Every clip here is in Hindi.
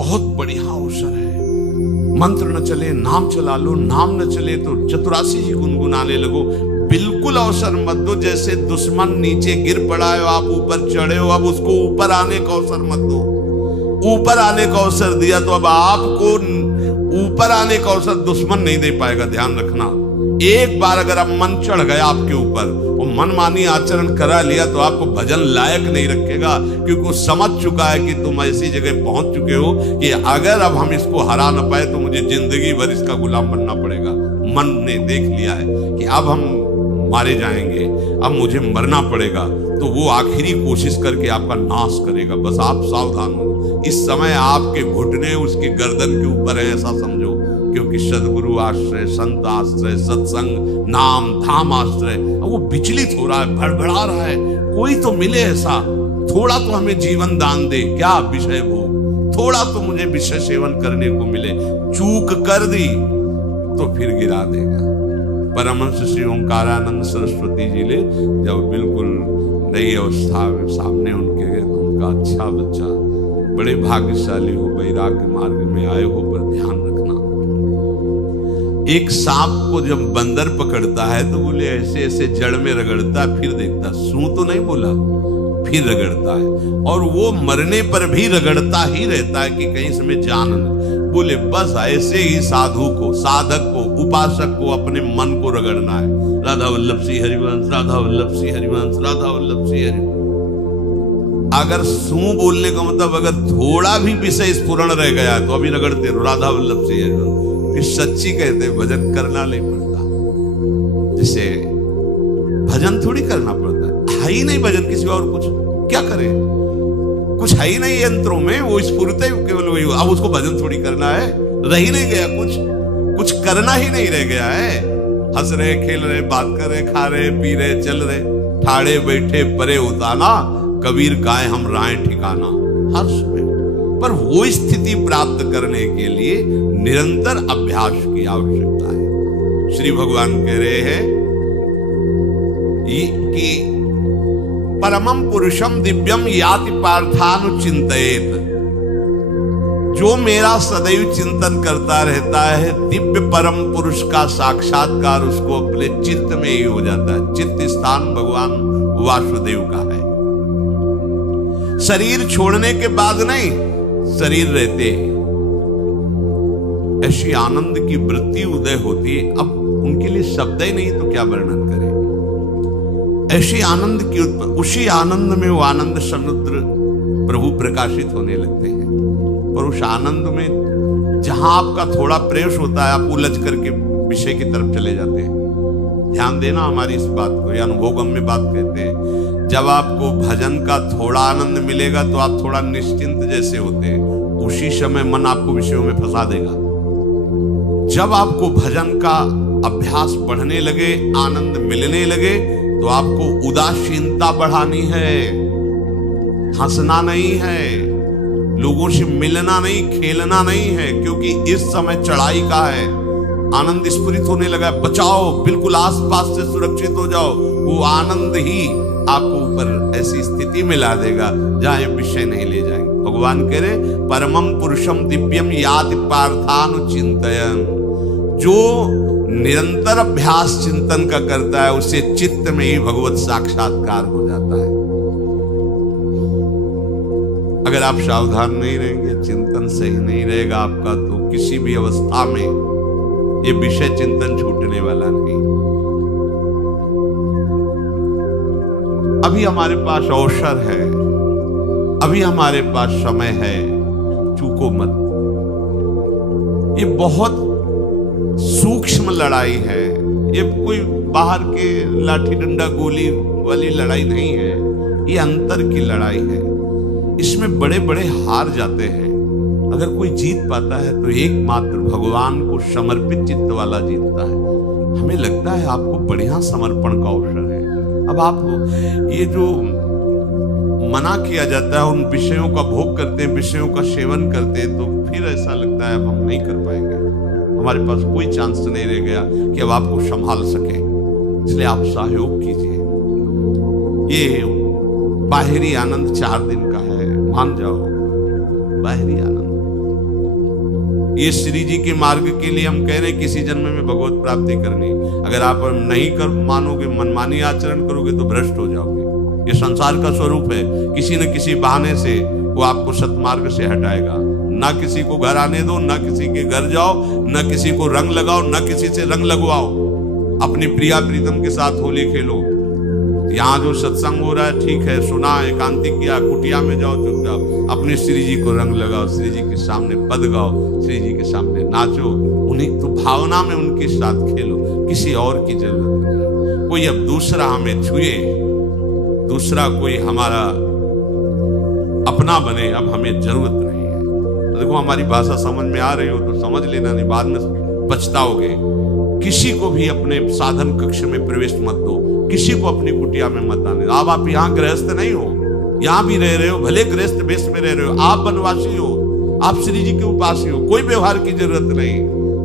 बहुत बढ़िया अवसर है। मंत्र न चले नाम चला लो, नाम न चले तो चतुरासी जी गुनगुनाने लगो। बिल्कुल अवसर मत दो, जैसे दुश्मन नीचे गिर पड़ा है, आप ऊपर चढ़े हो, अब उसको ऊपर आने का अवसर मत दो। ऊपर आने का अवसर दिया तो अब आपको ऊपर आने का अवसर दुश्मन नहीं दे पाएगा। ध्यान रखना, एक बार अगर अब मन चढ़ गया आपके ऊपर और मनमानी आचरण करा लिया तो आपको भजन लायक नहीं रखेगा, क्योंकि वो समझ चुका है कि तुम ऐसी जगह पहुंच चुके हो कि अगर अब हम इसको हरा न पाए तो मुझे जिंदगी भर इसका गुलाम बनना पड़ेगा। मन ने देख लिया है कि अब हम मारे जाएंगे, अब मुझे मरना पड़ेगा, तो वो आखिरी कोशिश करके आपका नाश करेगा। बस आप सावधान हो। इस समय आपके घुटने उसकी गर्दन के ऊपर है, ऐसा समझो, क्योंकि सदगुरु आश्रय, संत आश्रय, सत्संग, नाम धाम आश्रय, वो विचलित हो रहा है, भड़बड़ा रहा है। कोई तो मिले ऐसा, थोड़ा तो हमें जीवन दान दे, क्या विषय भोग, थोड़ा तो मुझे विषय सेवन करने को मिले। चूक कर दी तो फिर गिरा देगा। परमहंस श्री ओंकारानंद सरस्वती जी ने जब बिल्कुल नई अवस्था में सामने उनका अच्छा बच्चा, बड़े भाग्यशाली हो, वैराग्य मार्ग में आए हो, पर ध्यान रखना, एक सांप को जब बंदर पकड़ता है तो बोले ऐसे ऐसे जड़ में रगड़ता, फिर देखता, सू तो नहीं बोला, फिर रगड़ता है, और वो मरने पर भी रगड़ता ही रहता है कि कहीं इसमें जान न। बोले बस ऐसे ही साधु को, साधक को, उपासक को अपने मन को रगड़ना है। राधा वल्लभ श्री हरिवंश, राधा वल्लभ श्री हरिवंश, राधा वल्लभ श्री हरिवंश। अगर सू बोलने का मतलब अगर थोड़ा भी विषय स्फुरण रह गया तो अभी रगड़ते रहो, राधा वल्लभ श्री हरिवंश। फिर सच्ची कहते भजन करना नहीं पड़ता। जैसे भजन थोड़ी करना पड़ता है ही नहीं भजन, किसी और कुछ क्या करे, कुछ है ही नहीं यंत्रों में, वो स्फुरते केवल वही। अब उसको भजन थोड़ी करना है, रह ही नहीं गया, कुछ करना ही नहीं रह गया है। हंस रहे, खेल रहे, बात कर रहे, खा रहे, पी रहे, चल रहे, ठाड़े बैठे परे उताना, कबीर गाय हम राय ठिकाना। हर्ष में पर वो स्थिति प्राप्त करने के लिए निरंतर अभ्यास की आवश्यकता है। श्री भगवान कह रहे हैं कि परमम पुरुषम दिव्यम याति पार्थानुचिंतयेत। जो मेरा सदैव चिंतन करता रहता है, दिव्य परम पुरुष का साक्षात्कार उसको अपने चित्त में ही हो जाता है। चित्त स्थान भगवान वासुदेव का है। शरीर छोड़ने के बाद नहीं, शरीर रहते ऐसी आनंद की वृत्ति उदय होती है। अब उनके लिए शब्द ही नहीं तो क्या वर्णन करें। ऐसी आनंद की उसी आनंद में वो आनंद समुद्र प्रभु प्रकाशित होने लगते हैं। पर उस आनंद में जहां आपका थोड़ा प्रवेश होता है, आप उलझ करके विषय की तरफ चले जाते हैं। ध्यान देना हमारी इस बात को, यह अनुभवगम्य बात कहते हैं। जब आपको भजन का थोड़ा आनंद मिलेगा तो आप थोड़ा निश्चिंत जैसे होते हैं, उसी समय मन आपको विषयों में फंसा देगा। जब आपको भजन का अभ्यास बढ़ने लगे, आनंद मिलने लगे, तो आपको उदासीनता बढ़ानी है, हंसना नहीं है, लोगों से मिलना नहीं, खेलना नहीं है, क्योंकि इस समय चढ़ाई का है। आनंद स्फुरित होने लगा, बचाओ, बिल्कुल आसपास से सुरक्षित हो जाओ। वो आनंद ही आपको ऊपर ऐसी स्थिति में ला देगा जहां विषय नहीं ले जाएंगे। भगवान कह रहे परमम पुरुषम दिव्यम याति पार्थानुचिंतयन्। जो निरंतर अभ्यास चिंतन का करता है, उससे चित्त में ही भगवत साक्षात्कार हो जाता है। अगर आप सावधान नहीं रहेंगे, चिंतन सही नहीं रहेगा आपका, तो किसी भी अवस्था में ये विषय चिंतन छूटने वाला नहीं। अभी हमारे पास अवसर है, अभी हमारे पास समय है, चूको मत। ये बहुत सूक्ष्म लड़ाई है, ये कोई बाहर के लाठी डंडा गोली वाली लड़ाई नहीं है, ये अंतर की लड़ाई है। इसमें बड़े बड़े हार जाते हैं। अगर कोई जीत पाता है तो एकमात्र भगवान को समर्पित चित्त वाला जीतता है। हमें लगता है आपको बढ़िया समर्पण का अवसर है। अब आप ये जो मना किया जाता है, उन विषयों का भोग करते हैं, विषयों का सेवन करते हैं, तो फिर ऐसा लगता है अब हम नहीं कर पाएंगे, हमारे पास कोई चांस नहीं रह गया कि अब आपको संभाल सके। इसलिए आप सहयोग कीजिए। ये बाहरी आनंद 4 दिन का है, मान जाओ, बाहरी आनंद ये श्री जी के मार्ग के लिए हम कह रहे हैं किसी जन्म में भगवत प्राप्ति करनी। अगर आप नहीं कर मानोगे, मनमानी आचरण करोगे तो भ्रष्ट हो जाओगे। ये संसार का स्वरूप है, किसी न किसी बहाने से वो आपको सतमार्ग से हटाएगा। ना किसी को घर आने दो, ना किसी के घर जाओ, ना किसी को रंग लगाओ, ना किसी से रंग लगवाओ। अपनी प्रिया प्रीतम के साथ होली खेलो। यहाँ जो सत्संग हो रहा है ठीक है, सुना, एकांतिक किया, कुटिया में जाओ चुपचाप, अपने श्री जी को रंग लगाओ, श्री जी के सामने पद गाओ, श्री जी के सामने नाचो, उन्हीं तो भावना में उनके साथ खेलो, किसी और की जरूरत नहीं। कोई अब दूसरा हमें छुए, दूसरा कोई हमारा अपना बने, अब हमें जरूरत नहीं है। देखो हमारी भाषा समझ में आ रही हो तो समझ लेना, नहीं बाद में पछताओगे। किसी को भी अपने साधन कक्ष में प्रवेश मत दो, किसी को अपनी कुटिया में मत आने। अब आप यहाँ गृहस्थ नहीं हो, यहाँ भी रह रहे हो, भले गृहस्थ वेश में रह रहे हो, आप वनवासी हो, आप श्री जी के उपासी हो, कोई व्यवहार की जरूरत नहीं।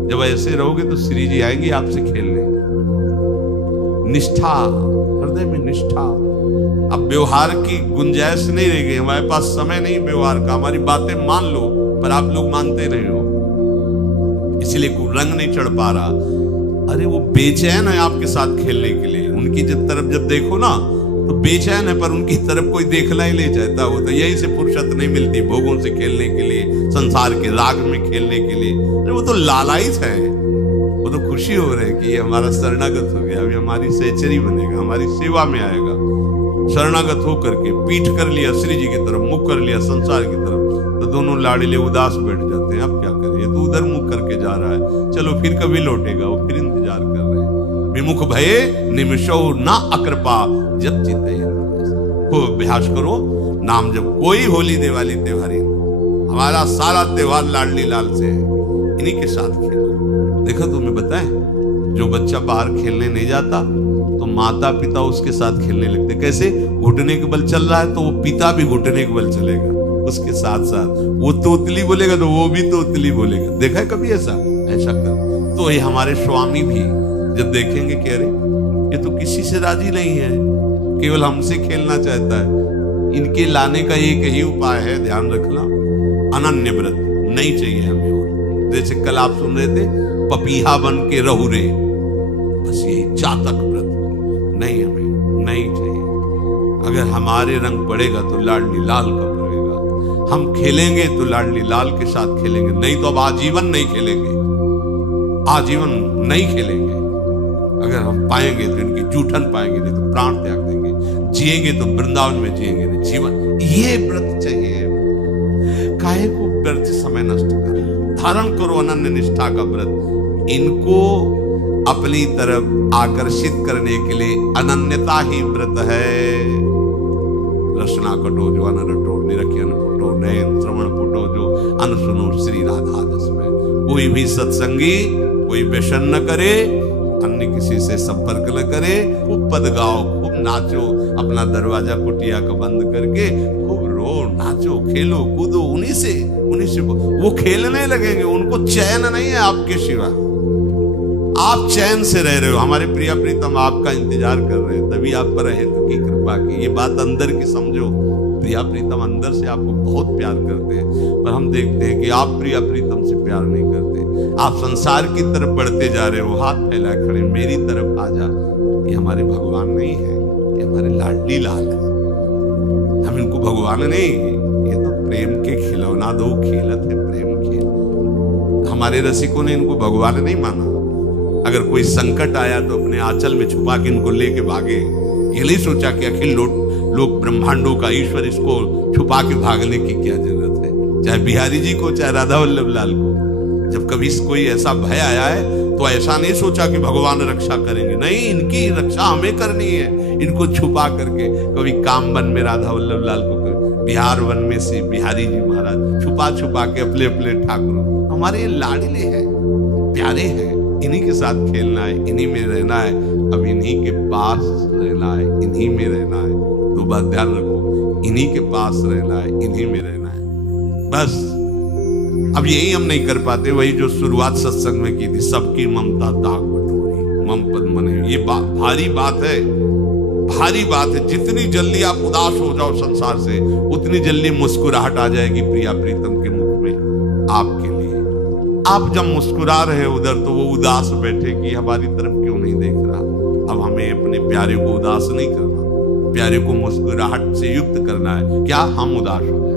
जब ऐसे रहोगे तो श्री जी आएंगे आपसे खेलने। निष्ठा, हृदय में निष्ठा। अब व्यवहार की गुंजाइश नहीं रह गई, हमारे पास समय नहीं व्यवहार का। हमारी बातें मान लो पर आप लोग मानते नहीं हो, इसलिए रंग नहीं चढ़ पा रहा। अरे वो बेचैन है आपके साथ खेलने के लिए, उनकी तरफ जब देखो ना तो बेचैन है, पर उनकी तरफ कोई देखना ही नहीं चाहता। वो तो यही से फुर्सत नहीं मिलती भोगों से खेलने के लिए, संसार के राग में खेलने के लिए। अरे वो तो लालायित है, वो तो खुशी हो रहे कि ये हमारा शरणागत हो गया, अभी हमारी सहचरी बनेगा, हमारी सेवा में आएगा। शरणागत होकर के पीठ कर लिया श्री जी की तरफ, मुख कर लिया संसार की तरफ, तो दोनों लाड़िले उदास बैठ जाते हैं। अब क्या करें, ये तो उधर मुख करके जा रहा है, चलो फिर कभी लौटेगा, वो फिर इंतजार कर रहे हैं। विमुख भये निमिषो ना अकृपा जब चिते। खूब अभ्यास करो नाम जब। कोई होली दिवाली त्योहारी, हमारा सारा त्योहार लाडली लाल से है, इन्हीं के साथ खेलो। देखो तुम्हें बताएं, जो बच्चा बाहर खेलने नहीं जाता तो माता पिता उसके साथ खेलने लगते। कैसे? घुटने के बल चल रहा है तो वो पिता भी घुटने के बल चलेगा उसके साथ साथ। वो तोतली बोलेगा तो वो भी तोतली बोलेगा। देखा है कभी ऐसा? ऐसा कर। तो ये हमारे स्वामी भी जब देखेंगे कि अरे ये तो किसी से राजी नहीं है, केवल हमसे खेलना चाहता है, इनके लाने का एक ही उपाय है, ध्यान रखना, अनन्य व्रत नहीं चाहिए हमें। और जैसे कल आप सुन रहे थे, पपीहा बन के रहू रे, बस यही चातक व्रत नहीं, हमें नहीं चाहिए। अगर हमारे रंग पड़ेगा तो लाडली लाल का पड़ेगा, हम खेलेंगे तो लाडली लाल के साथ खेलेंगे, नहीं तो अब आजीवन नहीं खेलेंगे, आजीवन नहीं खेलेंगे। अगर हम पाएंगे तो इनकी जूठन पाएंगे, नहीं तो प्राण त्याग देंगे। जिएंगे तो वृंदावन में जिएंगे, नहीं जीवन। ये व्रत चाहिए। काहे को व्यर्थ समय नष्ट कर, धारण करो अनन्य निष्ठा का व्रत। इनको अपनी तरफ आकर्षित करने के लिए अनन्यता ही व्रत है। रसना कटो जो अन रटो, निरखियन फुटो, नयन श्रवण फुटो जो अन सुनो श्री राधा जस में। कोई भी सत्संगी कोई व्यसन न करे, अन्य किसी से संपर्क न करे, खूब पद गाओ, खूब नाचो, अपना दरवाजा कुटिया का बंद करके खूब रो, नाचो, खेलो, कूदो, उन्हीं से वो खेलने लगेंगे। उनको चैन नहीं है आपके सिवा, आप चैन से रह रहे हो। हमारे प्रिया प्रीतम आपका इंतजार कर रहे हैं, तभी आप पर है तो की कृपा की। ये बात अंदर की समझो, प्रिया प्रीतम अंदर से आपको बहुत प्यार करते हैं, पर हम देखते हैं कि आप प्रिया प्रीतम से प्यार नहीं करते। आप संसार की तरफ बढ़ते जा रहे हो, हाथ फैला खड़े, मेरी तरफ आ जा। ये हमारे भगवान नहीं है, ये हमारे लाडली लाल है। हम इनको भगवान नहीं, ये तो प्रेम के खिलौना दो खेलत है, प्रेम खेल। हमारे रसिकों ने इनको भगवान नहीं माना। अगर कोई संकट आया तो अपने आंचल में छुपा के इनको लेके भागे। ये नहीं सोचा कि अखिल लोक ब्रह्मांडों का ईश्वर, इसको छुपा के भागने की क्या जरूरत है। चाहे बिहारी जी को, चाहे राधा वल्लभ लाल को, जब कभी कोई ऐसा भय आया है तो ऐसा नहीं सोचा कि भगवान रक्षा करेंगे, नहीं, इनकी रक्षा हमें करनी है। इनको छुपा करके, कभी कामवन में राधा वल्लभ लाल को, बिहार वन में से बिहारी जी महाराज छुपा छुपा के अपने अपने ठाकुर। हमारे ये लाडले हैं, प्यारे हैं, इन्हीं के साथ खेलना है, इन्हीं में रहना है, अब इन्हीं के पास रहना है, इन्हीं में रहना है। तो बात ध्यान रखो, इन्हीं के पास रहना है, इन्हीं में रहना है, बस। अब यही हम नहीं कर पाते, वही जो शुरुआत सत्संग में की थी, सबकी ममता दाग बटोरी, मम पद मने। ये भारी बात है, भारी बात है। जितनी जल्दी आप उदास हो जाओ संसार से, उतनी जल्दी मुस्कुराहट आ जाएगी प्रिया प्रीतम के मुख में आपके लिए। आप जब मुस्कुरा रहे उधर तो वो उदास बैठे कि हमारी तरफ क्यों नहीं देख रहा। अब हमें अपने प्यारे को उदास नहीं करना, प्यारे को मुस्कुराहट से युक्त करना है। क्या हम उदास हो जाए?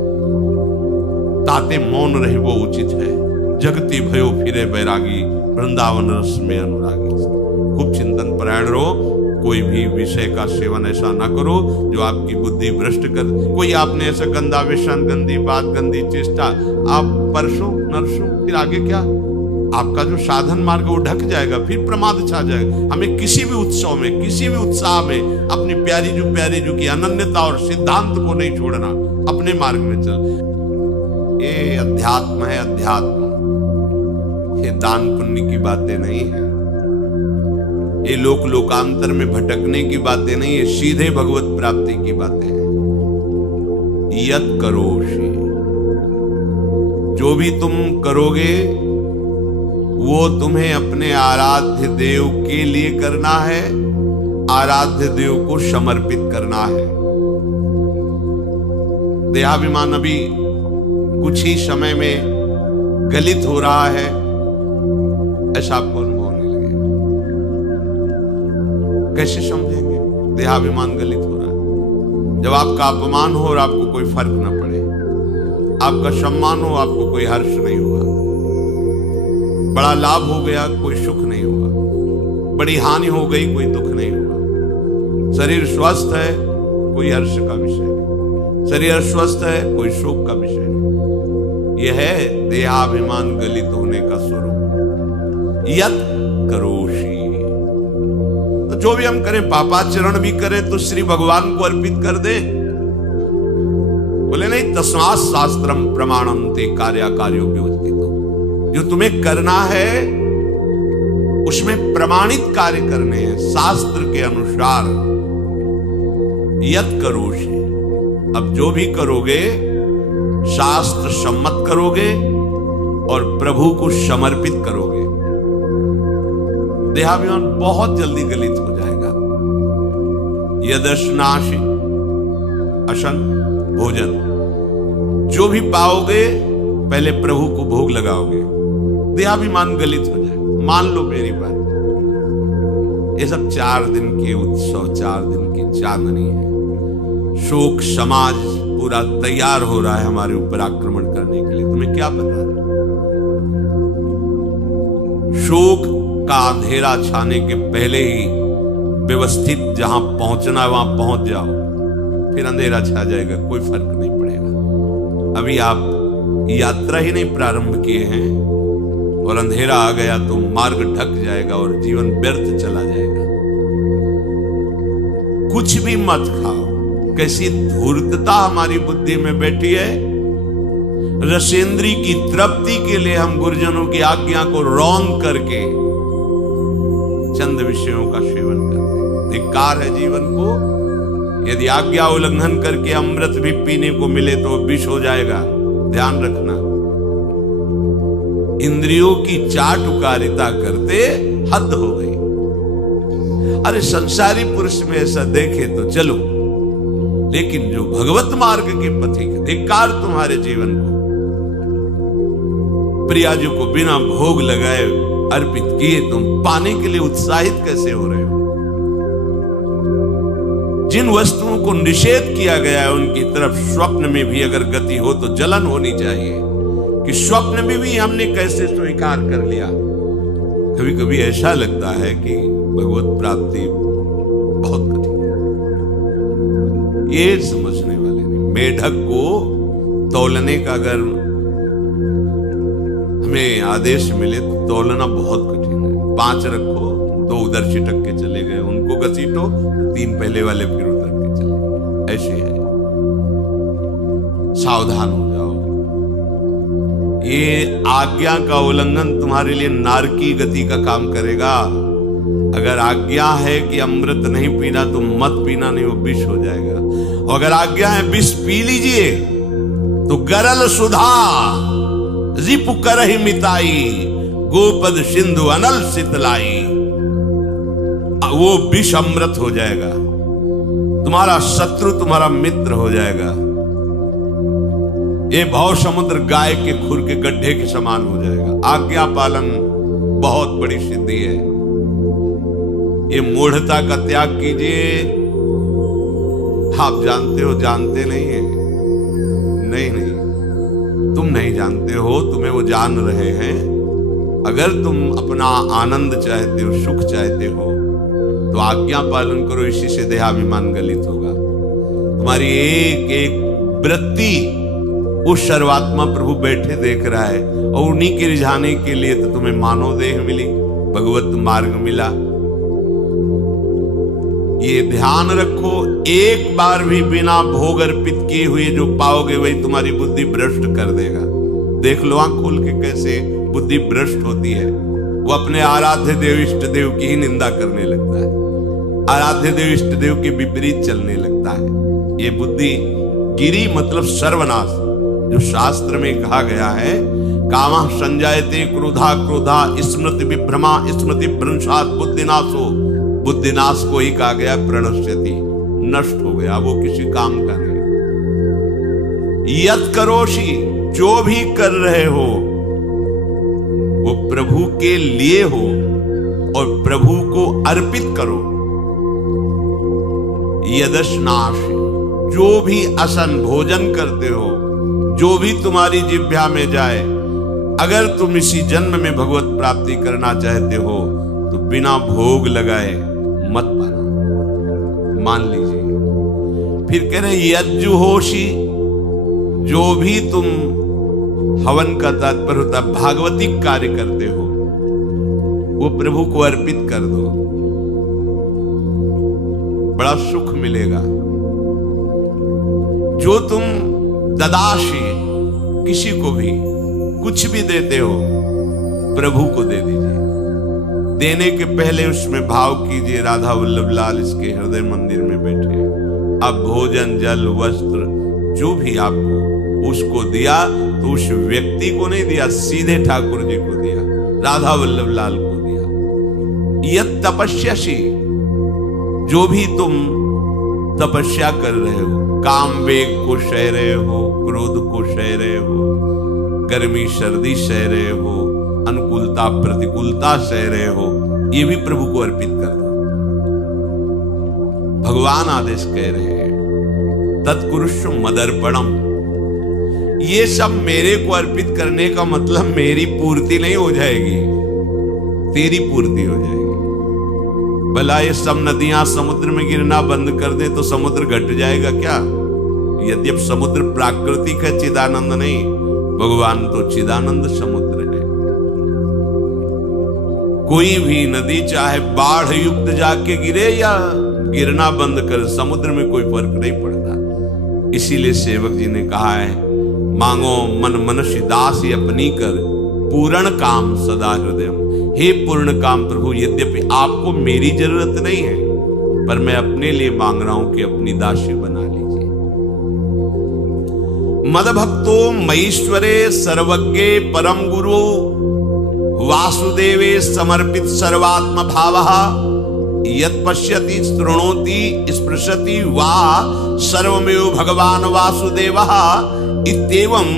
ताते मौन रहे वो उचित है, जगती भयो फिरे बैरागी, वृंदावन रस में अनुरागी। खूब चिंतन परायण रहो, कोई भी विषय का सेवन ऐसा ना करो जो आपकी बुद्धि भ्रष्ट कर। कोई आपने ऐसा गंदा व्यसन, गंदी बात, गंदी चेष्टा, आप परसों नरसों, फिर आगे क्या? आपका जो साधन मार्ग वो ढक जाएगा, फिर प्रमाद छा जाएगा। हमें किसी भी उत्सव में, किसी भी उत्साह में अपनी प्यारी जो की अनन्यता और सिद्धांत को नहीं छोड़ना, अपने मार्ग में चल। ये अध्यात्म है, अध्यात्म। ये दान पुण्य की बातें नहीं है, ये लोक लोकांतर में भटकने की बातें नहीं है, सीधे भगवत प्राप्ति की बातें हैं। यत करोषि, जो भी तुम करोगे वो तुम्हें अपने आराध्य देव के लिए करना है, आराध्य देव को समर्पित करना है। देहाभिमान अभी कुछ ही समय में गलित हो रहा है, ऐसा आपको अनुभव होने लगेगा। कैसे समझेंगे? देहाभिमान गलित हो रहा है जब आपका अपमान हो और आपको कोई फर्क ना पड़े, आपका सम्मान हो, आपको कोई हर्ष नहीं हुआ, बड़ा लाभ हो गया, कोई सुख नहीं हुआ, बड़ी हानि हो गई, कोई दुख नहीं हुआ। शरीर स्वस्थ है, कोई हर्ष का विषय नहीं, शरीर अस्वस्थ है, कोई शोक का विषय नहीं। यह है देहाभिमान गलित होने का स्वरूप। यत करोषि, तो जो भी हम करें, पापाचरण भी करें तो श्री भगवान को अर्पित कर दे। बोले नहीं, तस्मात् शास्त्रम प्रमाणम ते कार्याकार्यो व्यवस्थितो। जो तुम्हें करना है उसमें प्रमाणित कार्य करने हैं, शास्त्र के अनुसार। यत करोषि, अब जो भी करोगे शास्त्र सम्मत करोगे और प्रभु को समर्पित करोगे। देहाभिमान बहुत जल्दी गलित हो जाएगा। यदश्नाशि अशन भोजन, जो भी पाओगे पहले प्रभु को भोग लगाओगे, देहाभिमान गलित हो जाएगा। मान लो मेरी बात, ये सब 4 दिन के उत्सव, 4 दिन की चांदनी है। शोक समाज पूरा तैयार हो रहा है हमारे ऊपर आक्रमण करने के लिए। तुम्हें क्या पता? शोक का अंधेरा छाने के पहले ही व्यवस्थित जहां पहुंचना है वहां पहुंच जाओ, फिर अंधेरा छा जाएगा, कोई फर्क नहीं पड़ेगा। अभी आप यात्रा ही नहीं प्रारंभ किए हैं और अंधेरा आ गया तो मार्ग ढक जाएगा और जीवन व्यर्थ चला जाएगा। कुछ भी मत खाओ। कैसी धूर्तता हमारी बुद्धि में बैठी है। रसेंद्री की तृप्ति के लिए हम गुरुजनों की आज्ञा को रौंद करके चंद विषयों का सेवन करते हैं। धिक्कार है जीवन को। यदि आज्ञा उल्लंघन करके अमृत भी पीने को मिले तो विष हो जाएगा, ध्यान रखना। इंद्रियों की चाटुकारिता करते हद हो गई। अरे संसारी पुरुष में ऐसा देखे तो चलो, लेकिन जो भगवत मार्ग के पथिक, धिक्कार तुम्हारे जीवन को। प्रियाजू को बिना भोग लगाए अर्पित किए तुम पाने के लिए उत्साहित कैसे हो रहे हो? जिन वस्तुओं को निषेध किया गया है उनकी तरफ स्वप्न में भी अगर गति हो तो जलन होनी चाहिए कि स्वप्न में भी हमने कैसे स्वीकार कर लिया। कभी कभी ऐसा लगता है कि भगवत प्राप्ति बहुत कठिन है, ये समझने वाले नहीं। मेढक को तौलने का अगर हमें आदेश मिले तो तौलना बहुत कठिन है। 5 रखो, 2 उधर छिटक के चले गए, उनको घसीटो, 3 पहले वाले फिर उतर के चले। ऐसे है, सावधान हो जाओ। ये आज्ञा का उल्लंघन तुम्हारे लिए नारकी गति का काम करेगा। अगर आज्ञा है कि अमृत नहीं पीना तो मत पीना, नहीं वो विष हो जाएगा। और अगर आज्ञा है विष पी लीजिए तो गरल सुधा रिपु करहि मिताई, गोपद सिंधु अनल शीतलाई। वो विष अमृत हो जाएगा, तुम्हारा शत्रु तुम्हारा मित्र हो जाएगा। ये भव समुद्र गाय के खुर के गड्ढे के समान हो जाएगा। आज्ञा पालन बहुत बड़ी सिद्धि है। ये मूढ़ता का त्याग कीजिए। आप जानते हो, जानते नहीं है। नहीं, तुम नहीं जानते हो, तुम्हें वो जान रहे हैं। अगर तुम अपना आनंद चाहते हो, सुख चाहते हो, तो आज्ञा पालन करो। इसी से देहाभिमान गलित होगा। तुम्हारी एक एक वृत्ति उस सर्वात्मा प्रभु बैठे देख रहा है, और उन्हीं के रिझाने के लिए तो तुम्हें मानव देह मिली, भगवत मार्ग मिला। ये ध्यान रखो, एक बार भी बिना भोग अर्पित किए हुए जो पाओगे वही तुम्हारी बुद्धि भ्रष्ट कर देगा। देख लो आंख खोल के कैसे बुद्धि भ्रष्ट होती है। वो अपने आराध्य देव इष्ट देव की ही निंदा करने लगता है, आराध्य देव इष्ट देव के विपरीत चलने लगता है। ये बुद्धि गिरी मतलब सर्वनाश, जो शास्त्र में कहा गया है, कामा संजायते क्रोधा क्रोधा स्मृति विभ्रमा स्मृति भ्रंशात बुद्धिनाशो। बुद्धिनाश को ही कहा गया प्रणश्यति, नष्ट हो गया, वो किसी काम का नहीं। यत करोषि, जो भी कर रहे हो वो प्रभु के लिए हो और प्रभु को अर्पित करो। यदश्नाश, जो भी असन भोजन करते हो, जो भी तुम्हारी जिह्वा में जाए, अगर तुम इसी जन्म में भगवत प्राप्ति करना चाहते हो तो बिना भोग लगाए मत पाना, मान लीजिए। फिर कह रहे यज्जुहोषि, जो भी तुम हवन का तात्पर्य होता है भागवतिक कार्य करते हो, वो प्रभु को अर्पित कर दो, बड़ा सुख मिलेगा। जो तुम ददाशी, किसी को भी कुछ भी देते हो, प्रभु को दे दीजिए। देने के पहले उसमें भाव कीजिए, राधा वल्लभ लाल इसके हृदय मंदिर में बैठे। अब भोजन जल वस्त्र जो भी आपको उसको दिया तो उस व्यक्ति को नहीं दिया, सीधे ठाकुर जी को दिया, राधा वल्लभ लाल को दिया। यत तपस्यासी, जो भी तुम तपस्या कर रहे हो, काम वेग को सह रहे हो, क्रोध को सह रहे हो, गर्मी सर्दी सह रहे हो, अनुकूलता प्रतिकूलता सह रहे हो, ये भी प्रभु को अर्पित कर दो। भगवान आदेश कह रहे हैं तत्कुरुषु मदर्पणम। ये सब मेरे को अर्पित करने का मतलब मेरी पूर्ति नहीं हो जाएगी, तेरी पूर्ति हो जाएगी। भला ये सब नदियां समुद्र में गिरना बंद कर दे तो समुद्र घट जाएगा क्या? यद्यप समुद्र प्राकृतिक है, चिदानंद नहीं, भगवान तो चिदानंद समुद्र है। कोई भी नदी चाहे बाढ़ युक्त जाके गिरे या गिरना बंद कर, समुद्र में कोई फर्क नहीं पड़ता। इसीलिए सेवक जी ने कहा है, मांगो मन मनुष्य दास अपनी कर, पूर्ण काम सदा हृदय। हे पूर्ण काम प्रभु, यद्यपि आपको मेरी जरूरत नहीं है, पर मैं अपने लिए मांग रहा हूं कि अपनी दासी बना लीजिए। मदभक्तो मईश्वरे सर्वज्ञे परम गुरु वासुदेवे समर्पित सर्वात्म भावः यत् पश्यति शृणोति स्पृशति वा सर्वमेव भगवान वासुदेवः इत्येवं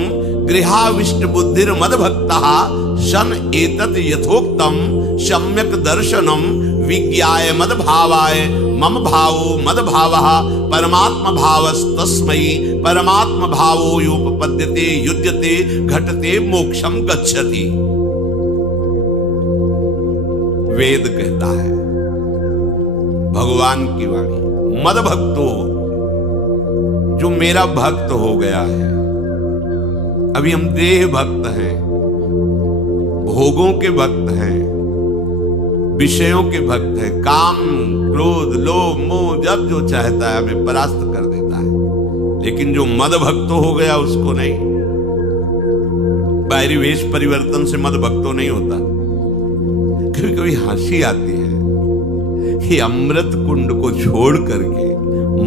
गृहाविष्ट बुद्धिर मदभक्तः सन एतत् यथोक्तम सम्यक दर्शनम विज्ञाय मदभावाय मम भावो मदभावः परमात्म भावस्तस्मै परमात्म भावो योपपद्यते युज्यते घटते मोक्षम गच्छति। वेद कहता है, भगवान की वाणी, मद भक्तो, जो मेरा भक्त हो गया है। अभी हम देह भक्त हैं, भोगों के भक्त हैं, विषयों के भक्त हैं, काम क्रोध लोभ मोह जब जो चाहता है हमें परास्त कर देता है। लेकिन जो मद भक्त हो गया उसको नहीं, बाहरी वेश परिवर्तन से मद भक्तो नहीं होता। कभी कभी हंसी आती है कि अमृत कुंड को छोड़ करके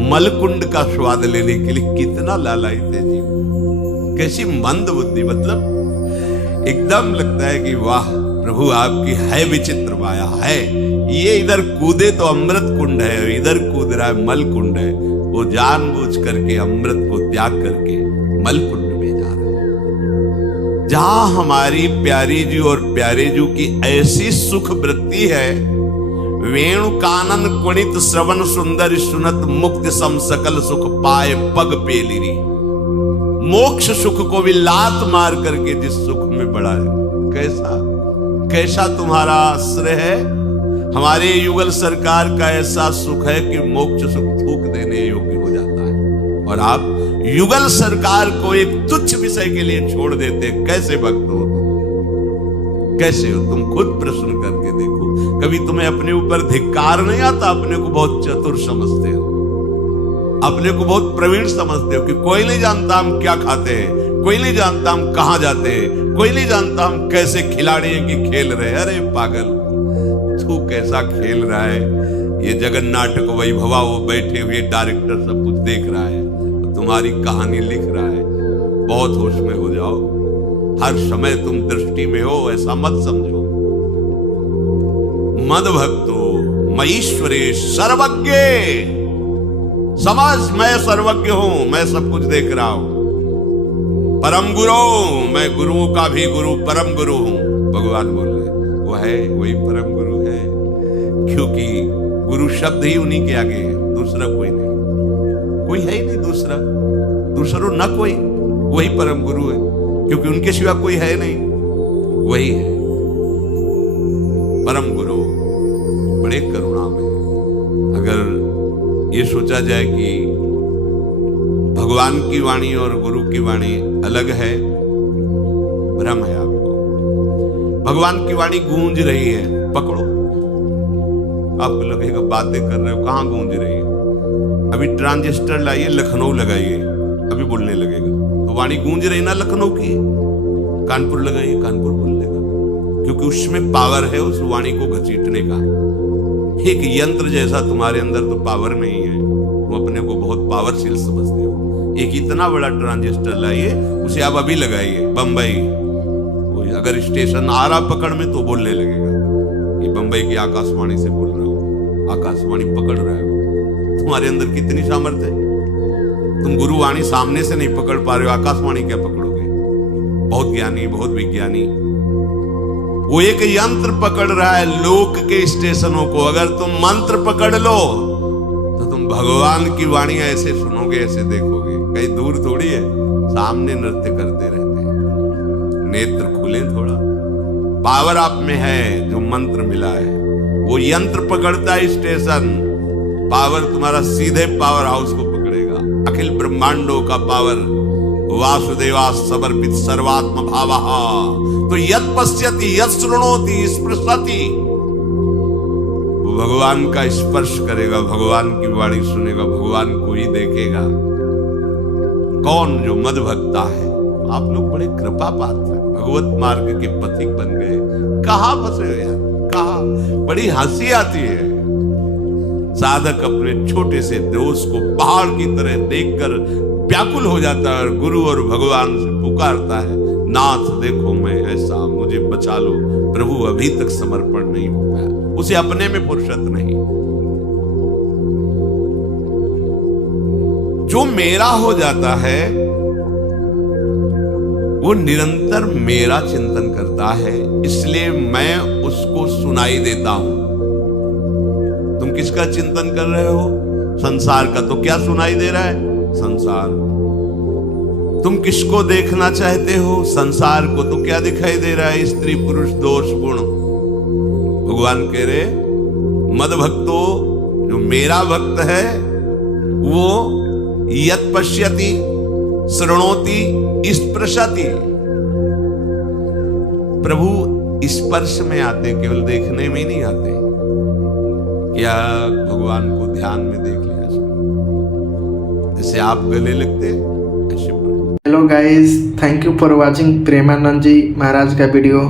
मल कुंड का स्वाद लेने के लिए कितना लालायित है जीव। कैसी मंद बुद्धि, मतलब एकदम लगता है कि वाह प्रभु आपकी है विचित्र माया है। ये इधर कूदे तो अमृत कुंड है, इधर कूद रहा है मल कुंड है। वो जानबूझ करके अमृत को त्याग करके मल कुंड में जा रहा है। जहां हमारी प्यारी जी और प्यारे जी की ऐसी सुख वृत्ति है, वेणु कानन कुणित श्रवण सुंदर सुनत मुक्ति सम सकल सुख पाए पग पेलिरी। मोक्ष सुख को भी लात मार करके जिस सुख में बढ़ा है, कैसा तुम्हारा आश्रय है। हमारे युगल सरकार का ऐसा सुख है कि मोक्ष सुख थूक देने योग्य हो जाता है, और आप युगल सरकार को एक तुच्छ विषय के लिए छोड़ देते। कैसे भक्त हो तुम, कैसे हो तुम? खुद प्रश्न करके देखो। कभी तुम्हें अपने ऊपर धिक्कार नहीं आता? अपने को बहुत चतुर समझते हो, अपने को बहुत प्रवीण समझते हो कि कोई नहीं जानता हम क्या खाते हैं, कोई नहीं जानता हम कहां जाते हैं, कोई नहीं जानता हम कैसे खिलाड़ी हैं कि खेल रहे हैं। अरे पागल, तू कैसा खेल रहा है? ये जगन नाटक वैभवा, वो बैठे हुए डायरेक्टर सब कुछ देख रहा है, तुम्हारी कहानी लिख रहा है। बहुत होश में हो जाओ, हर समय तुम दृष्टि में हो, ऐसा मत समझो। मद भक्तो मईश्वरे सर्वज्ञ, समझ मैं सर्वज्ञ हूं, मैं सब कुछ देख रहा हूं। परम गुरु, मैं गुरुओं का भी गुरु, परम गुरु हूं। भगवान बोल रहे वो है, वही परम गुरु है, क्योंकि गुरु शब्द ही उन्हीं के आगे है, दूसरा कोई नहीं, कोई है ही नहीं दूसरा, दूसरो न कोई, वही परम गुरु है, क्योंकि उनके सिवा कोई है नहीं, वही है परम गुरु। बड़े करुणा में अगर ये सोचा जाए कि भगवान की वाणी और गुरु की वाणी अलग है, भ्रम है आपको। भगवान की वाणी गूंज रही है, पकड़ो। आपको लगेगा बातें कर रहे हो, कहां गूंज रही है? अभी ट्रांजिस्टर लाइए, लखनऊ लगाइए, अभी बोलने लगेगा। तो वाणी गूंज रही ना लखनऊ की। कानपुर लगाइए, कानपुर बोल लेगा, क्योंकि उसमें पावर है उस वाणी को घसीटने का। एक यंत्र जैसा तुम्हारे अंदर तो पावर नहीं है, तुम अपने को बहुत पावरफुल समझते हो। एक इतना बड़ा ट्रांजिस्टर लाइए, उसे आप अभी लगाइए बंबई, अगर स्टेशन आ रहा पकड़ में तो बोलने लगेगा। ये बंबई की आकाशवाणी से बोल रहा हूं, आकाशवाणी पकड़ रहा है। तुम्हारे अंदर कितनी सामर्थ्य है? तुम गुरुवाणी सामने से नहीं पकड़ पा रहे हो, आकाशवाणी क्या पकड़ोगे? बहुत ज्ञानी, बहुत विज्ञानी, वो एक यंत्र पकड़ रहा है लोक के स्टेशनों को। अगर तुम मंत्र पकड़ लो तो तुम भगवान की वाणी ऐसे सुनोगे, ऐसे देखोगे, कहीं दूर थोड़ी है, सामने नृत्य करते रहते हैं। नेत्र खुले थोड़ा, पावर आप में है, जो मंत्र मिला है वो यंत्र पकड़ता है स्टेशन, पावर तुम्हारा सीधे पावर हाउस को पकड़ेगा। अखिल ब्रह्मांडों का पावर वासुदेवा समर्पित सर्वात्म भावः, तो यत् पश्यति यत् शृणोति स्पृशति, वो भगवान का स्पर्श करेगा, भगवान की वाणी सुनेगा, भगवान को ही देखेगा। कौन? जो मद भक्ता है। आप लोग बड़े कृपा पात्र, भगवत मार्ग के पथिक बन गए। कहां फंसे हो यार, कहां? बड़ी हंसी आती है। साधक अपने छोटे से दोष को पहाड़ की तरह देखकर व्याकुल हो जाता है और गुरु और भगवान से पुकारता है, नाथ देखो मैं ऐसा, मुझे बचा लो। प्रभु अभी तक समर्पण नहीं हो पाया, उसे अपने में फुर्सत नहीं। जो मेरा हो जाता है वो निरंतर मेरा चिंतन करता है, इसलिए मैं उसको सुनाई देता हूं। तुम किसका चिंतन कर रहे हो? संसार का। तो क्या सुनाई दे रहा है? संसार। तुम किसको देखना चाहते हो? संसार को। तो क्या दिखाई दे रहा है? स्त्री पुरुष दोष गुण। भगवान कह रहे मद भक्तो, जो मेरा भक्त है वो यत् पश्यति शृणोति स्पृशति। प्रभु स्पर्श में आते, केवल देखने में नहीं आते। क्या भगवान को ध्यान में देख लिया, जैसे आप गले लगते। Hello guys, thank you for watching Premanand ji Maharaj का वीडियो।